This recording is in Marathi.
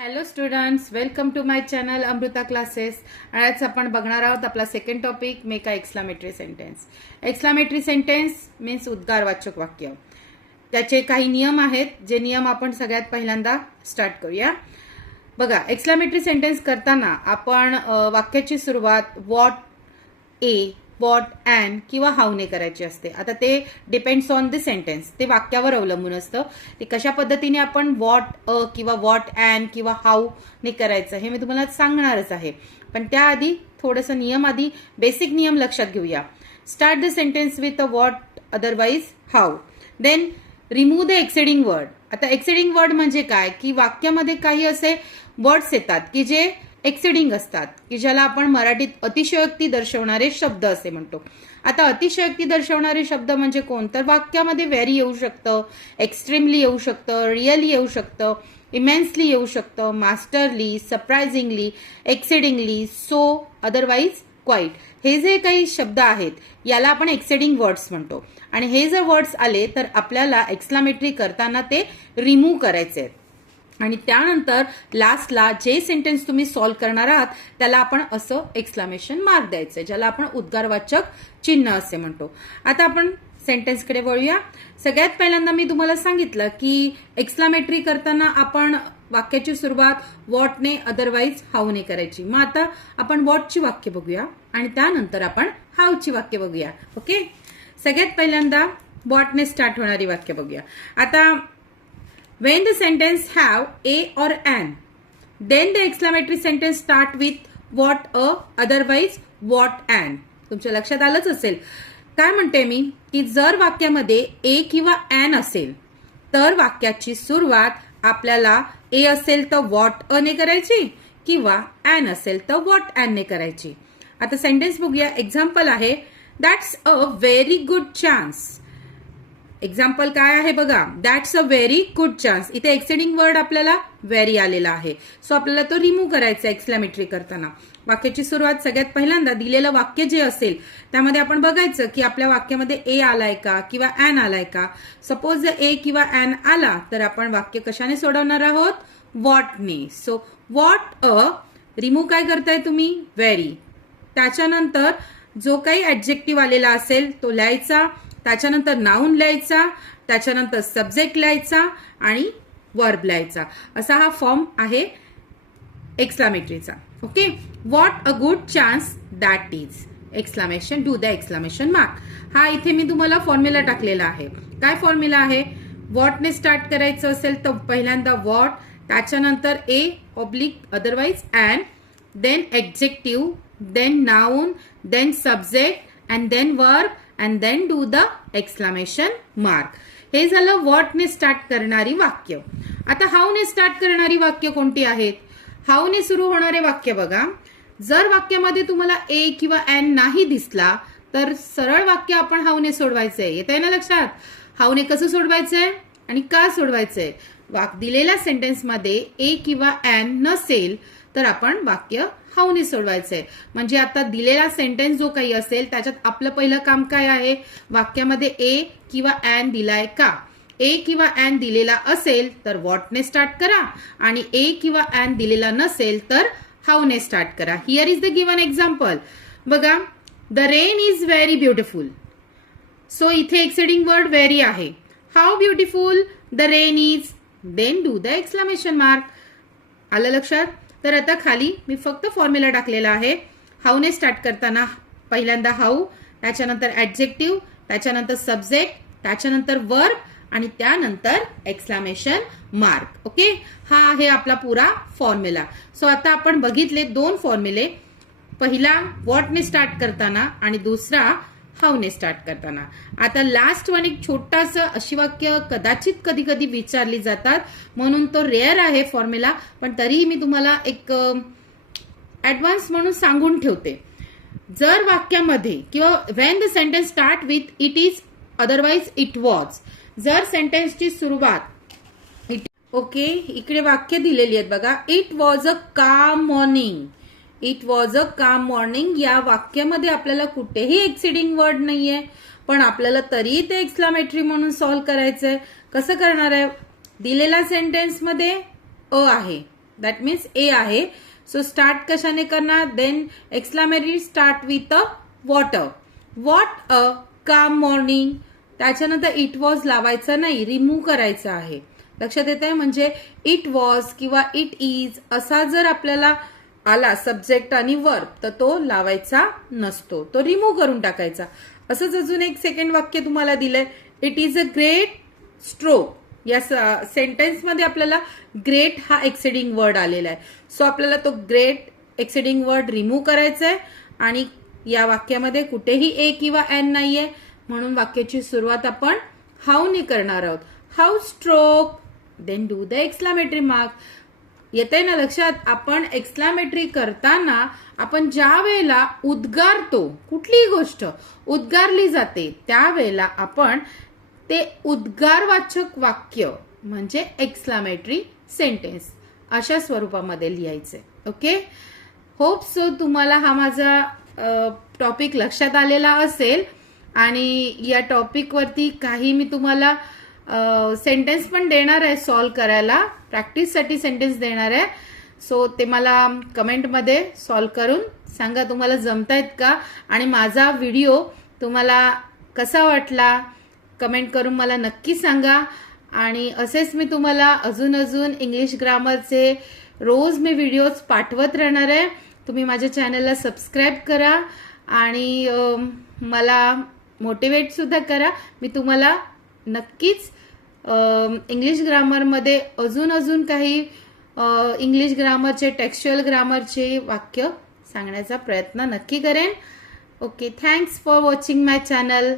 Hello students, welcome to my channel Amruta classes. आज आपण बघणार आहोत आपला second topic, make a exclamatory sentence. Exclamatory sentence means उद्गारवाचक वाक्य. त्याचे काही नियम आहेत, जे नियम आपण सगळ्यात पहिल्यांदा स्टार्ट करूया. बघा, एक्सक्लामेटरी सेंटेन्स करताना आपण वाक्याची सुरुवात व्हॉट, ए, व्हॉट, अँड किंवा हाऊने करायची असते. आता ते डिपेंड्स ऑन द सेंटेन्स, ते वाक्यावर अवलंबून असतं. ते कशा पद्धतीने आपण व्हॉट किंवा व्हॉट अँड किंवा हाऊ ने करायचं हे मी तुम्हाला सांगणारच आहे. पण त्याआधी थोडंसं नियम, आधी बेसिक नियम लक्षात घेऊया. Start the sentence with a what, otherwise how. Then remove the exceeding word. आता एक्सेडिंग वर्ड म्हणजे काय, की वाक्यामध्ये काही असे वर्ड्स येतात की जे एक्सेडिंग असतात, की ज्याला आपण मराठीत अतिशयोक्ती दर्शवणारे शब्द असे म्हणतो. आता अतिशयोक्ती दर्शवणारे शब्द म्हणजे कोण, तर वाक्यामध्ये व्हेरी येऊ शकतं, एक्स्ट्रीमली येऊ शकतं, रिअली येऊ शकतं, इमेन्सली येऊ शकतं, masterly, surprisingly, exceedingly, so, otherwise, quite. हे जे काही शब्द आहेत याला आपण एक्सेडिंग वर्ड्स म्हणतो. आणि हे जर वर्ड्स आले तर आपल्याला एक्सक्लामेटरी करताना ते रिमूव्ह करायचे आहेत. आणि त्यानंतर लास्टला जे सेंटेन्स तुम्ही सॉल्व्ह करणार आहात त्याला आपण असं एक्सक्लामेशन मार्क द्यायचं, ज्याला आपण उद्गारवाचक चिन्ह असे म्हणतो. आता आपण सेंटेन्सकडे वळूया. सगळ्यात पहिल्यांदा मी तुम्हाला सांगितलं की एक्सक्लामेटरी करताना आपण वाक्याची सुरुवात व्हॉटने, अदरवाईज हाऊने करायची. मग आता आपण व्हॉटची वाक्य बघूया आणि त्यानंतर आपण हाऊची वाक्य बघूया. ओके, सगळ्यात पहिल्यांदा व्हॉटने स्टार्ट होणारी वाक्य बघूया. आता when the sentence have a or an, then the exclamatory sentence start with what a, otherwise what and. तुमच्या लक्षात आलंच असेल काय म्हणते मी, की जर वाक्यामध्ये a किंवा an असेल तर वाक्याची सुरुवात आपल्याला a असेल तर what a ने करायची किंवा an असेल तर what and ने करायची. आता सेंटेन्स बघूया. एक्झाम्पल आहे, that's a very good chance. Example काय आहे बघा, that's a very good chance. इथे एक्सेडिंग वर्ड आपल्याला व्हेरी आलेला आहे, सो आपल्याला तो रिमूव्ह करायचा एक्सक्लामेटरी करताना. वाक्याची सुरुवात सगळ्यात पहिल्यांदा दिलेलं वाक्य जे असेल त्यामध्ये आपण बघायचं की आपल्या वाक्यामध्ये ए आलाय का किंवा अॅन आलाय का. सपोज जर ए किंवा अॅन आला तर आपण वाक्य कशाने सोडवणार आहोत, व्हॉटने. सो व्हॉट अ, रिमूव्ह काय करताय तुम्ही, व्हेरी. त्याच्यानंतर जो काही ऍडजेक्टिव्ह आलेला असेल तो लिहायचा, त्याच्यानंतर नाउन लिहायचा, त्याच्यानंतर सब्जेक्ट लिहायचा आणि वर्ब लिहायचा. असा हा फॉर्म आहे एक्सक्लामेटरीचा. Okay, what a good chance that is, exclamation, do the exclamation mark. हा इथे मी तुम्हाला फॉर्म्युला टाकलेला आहे. काय फॉर्म्युला आहे, व्हॉटने स्टार्ट करायचं असेल तर पहिल्यांदा व्हॉट, त्याच्यानंतर a oblique otherwise an, then adjective, then noun, then subject and then verb and then do the exclamation mark. हे झालं व्हॉटने स्टार्ट करणारी वाक्य. आता हाऊने स्टार्ट करणारी वाक्य कोणती आहेत, हाऊने सुरू होणारे वाक्य बघा. जर वाक्यामध्ये तुम्हाला ए किंवा एन नाही दिसला तर सरळ वाक्य आपण हाऊने सोडवायचंय. येत आहे ना लक्षात, हाऊने कसं सोडवायचंय आणि का सोडवायचंय. दिलेल्या सेंटेन्समध्ये ए किंवा एन नसेल तर आपण वाक्य हाऊने सोडवायचंय. म्हणजे आता दिलेला सेंटेन्स जो काही असेल त्याच्यात आपलं पहिलं काम काय आहे, वाक्यामध्ये ए किंवा अॅन दिलाय का. ए किंवा अॅन दिलेला असेल तर व्हॉटने स्टार्ट करा आणि ए किंवा अॅन दिलेला नसेल तर हाऊने स्टार्ट करा. Here is the given example. बघा, the rain is very beautiful. So इथे एक्सेडिंग वर्ड व्हेरी आहे. How beautiful the rain is, then do the exclamation mark. आलं लक्षात. तर आता खाली मी फक्त फॉर्म्युला टाकलेला आहे. हाऊने स्टार्ट करताना पहिल्यांदा हाऊ, त्याच्यानंतर ऍडजेक्टिव्ह, त्याच्यानंतर सब्जेक्ट, त्याच्यानंतर वर्ब आणि त्यानंतर एक्सक्लामेशन मार्क. ओके, हा आहे आपला पुरा फॉर्म्युला. सो आता आपण बघितले दोन फॉर्म्युले, पहिला व्हॉटने स्टार्ट करताना आणि दुसरा हाऊने स्टार्ट करताना. आता लास्ट वन एक छोटासा, अशी वाक्य कदाचित कधी कधी विचारली जातात म्हणून तो रेअर आहे फॉर्म्युला, पण तरीही मी तुम्हाला एक ऍडव्हान्स म्हणून सांगून ठेवते. जर वाक्यामध्ये किंवा when the sentence start with it is, otherwise it was. जर सेंटेन्सची सुरुवात ओके, इकडे वाक्य दिलेली आहेत बघा. It was a calm morning, it was a calm morning. या वाक्यामध्ये आपल्याला कुठेही एक्सिडिंग वर्ड नाहीये, पण आपल्याला तरी ते एक्सक्लामेटरी म्हणून सॉल्व्ह करायचंय. कसं करणार आहे, दिलेल्या सेंटेन्समध्ये अ आहे, दॅट मीन्स ए आहे. सो स्टार्ट कशाने करणार? Then exclamatory start with a what. What a calm morning. त्याच्यानंतर इट वॉज लावायचं नाही, रिमूव्ह करायचं आहे. लक्षात येत आहे? म्हणजे इट वॉज किंवा इट इज असा जर आपल्याला आला सब्जेक्ट आणि वर्ब तर तो लावायचा नसतो, तो रिमूव्ह करून टाकायचा. असंच अजून एक सेकंड वाक्य तुम्हाला दिलंय. It is a great stroke. या सेंटेन्समध्ये आपल्याला ग्रेट हा एक्सेडिंग वर्ड आलेला आहे. सो आपल्याला तो ग्रेट एक्सेडिंग वर्ड रिमूव्ह करायचा आहे आणि या वाक्यामध्ये कुठेही ए किंवा एन नाहीये, म्हणून वाक्याची सुरुवात आपण हाऊने करणार आहोत. How stroke. Then do the exclamatory mark. येते ना लक्षात? आपण एक्सक्लामेटरी करताना आपण ज्या वेळेला उद्गारतो, कुठलीही गोष्ट उद्गारली जाते त्यावेळेला आपण ते उद्गारवाचक वाक्य म्हणजे एक्सक्लामेटरी सेंटेन्स अशा स्वरूपामध्ये लिहायचे. ओके. होप सो तुम्हाला हा माझा टॉपिक लक्षात आलेला असेल आणि या टॉपिकवरती काही मी तुम्हाला सेंटेन्स पण देणार आहे सॉल्व करायला, प्रॅक्टिससाठी सेंटेन्स देणार आहे. सो ते मला कमेंटमध्ये सॉल्व करून सांगा तुम्हाला जमतायत का आणि माझा व्हिडिओ तुम्हाला कसा वाटला कमेंट करून मला नक्की सांगा. आणि असेच मी तुम्हाला अजून इंग्लिश ग्रामरचे रोज मी व्हिडिओज पाठवत राहणार आहे. तुम्ही माझ्या चॅनलला सबस्क्राईब करा आणि मला मोटिवेट सुद्धा करा. मी तुम्हाला नक्कीच इंग्लिश ग्रामरमध्ये अजून काही इंग्लिश ग्रामरचे टेक्स्च्युअल ग्रामरचे वाक्य सांगण्याचा प्रयत्न नक्की करेन. Okay. Thanks for watching my channel.